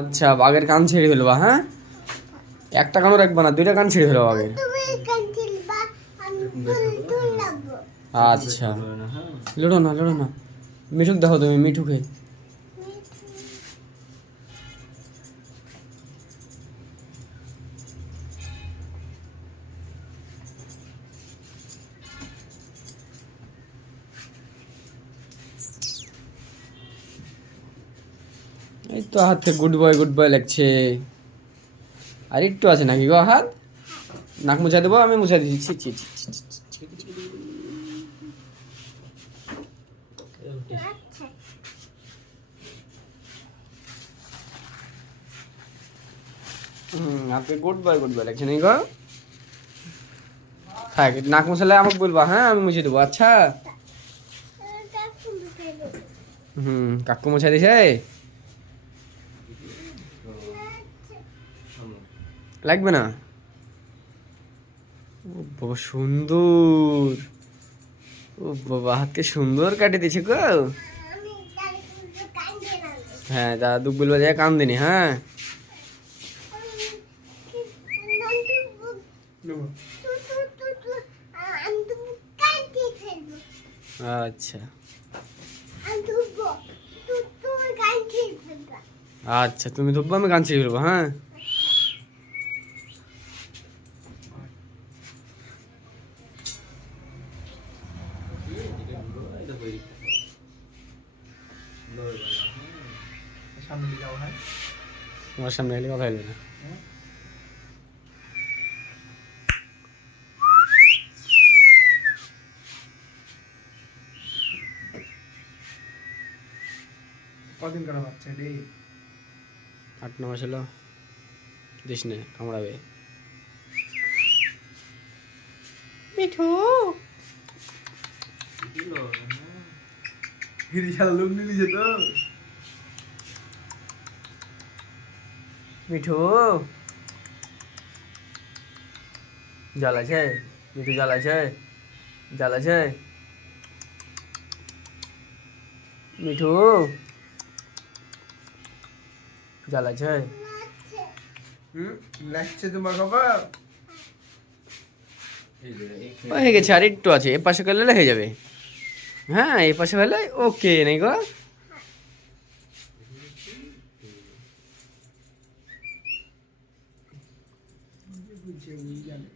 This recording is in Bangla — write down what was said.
আচ্ছা, বাঘের কান ছিঁড়ে ফেলবা? হ্যাঁ, একটা কানও রাখবা না, দুইটা কান ছিঁড়ে ফেলবা বাঘের। আচ্ছা, লড়ো না, লড়ো না। মিঠুক দেখো তুমি, মিঠুকে। এই তো হাত থেকে গুড বয় লাগছে। আর একটু আছে নাকি গো হাত? নাক মুছা দেবো, আমি মুছা দিচ্ছি। ছি, ছি, ছি, ছি, ছি, ছি, ছি। হাতে গুড বয় লাগছে নাকি গো? থাক, নাক মুছালে আমাকে বলবা, হ্যাঁ, আমি মুছে দেবো। আচ্ছা। কাকু মুছা দিছে। লাগবে না? ও বাবা, সুন্দর। ও বাবা, হাতকে সুন্দর কাটে দিছে গো। হ্যাঁ, দাদু বলবো যে কান দিনি। হ্যাঁ, আচ্ছা আচ্ছা, তুমি ধরবো, আমি গান ছেড়ে ফেলবো। হ্যাঁ, তোমার সামনে এলে কথা বলবে না। কদিন করা বাচ্চা রে? 8-9 মাস হলো। দিস নে, কামড়াবে। মিঠু, হিরি শালা লোক নিয়ে নিছে তো। মিঠু জাল আছে? মিঠু জাল আছে? জাল আছে? মিঠু জাল আছে? লাগছে তোমার বাবা? হয়ে গেছে, আর একটু আছে, এ পাশে করলে হয়ে যাবে। হ্যাঁ, এই পাশে হলে ওকে নাই গো। বুঝে জানে।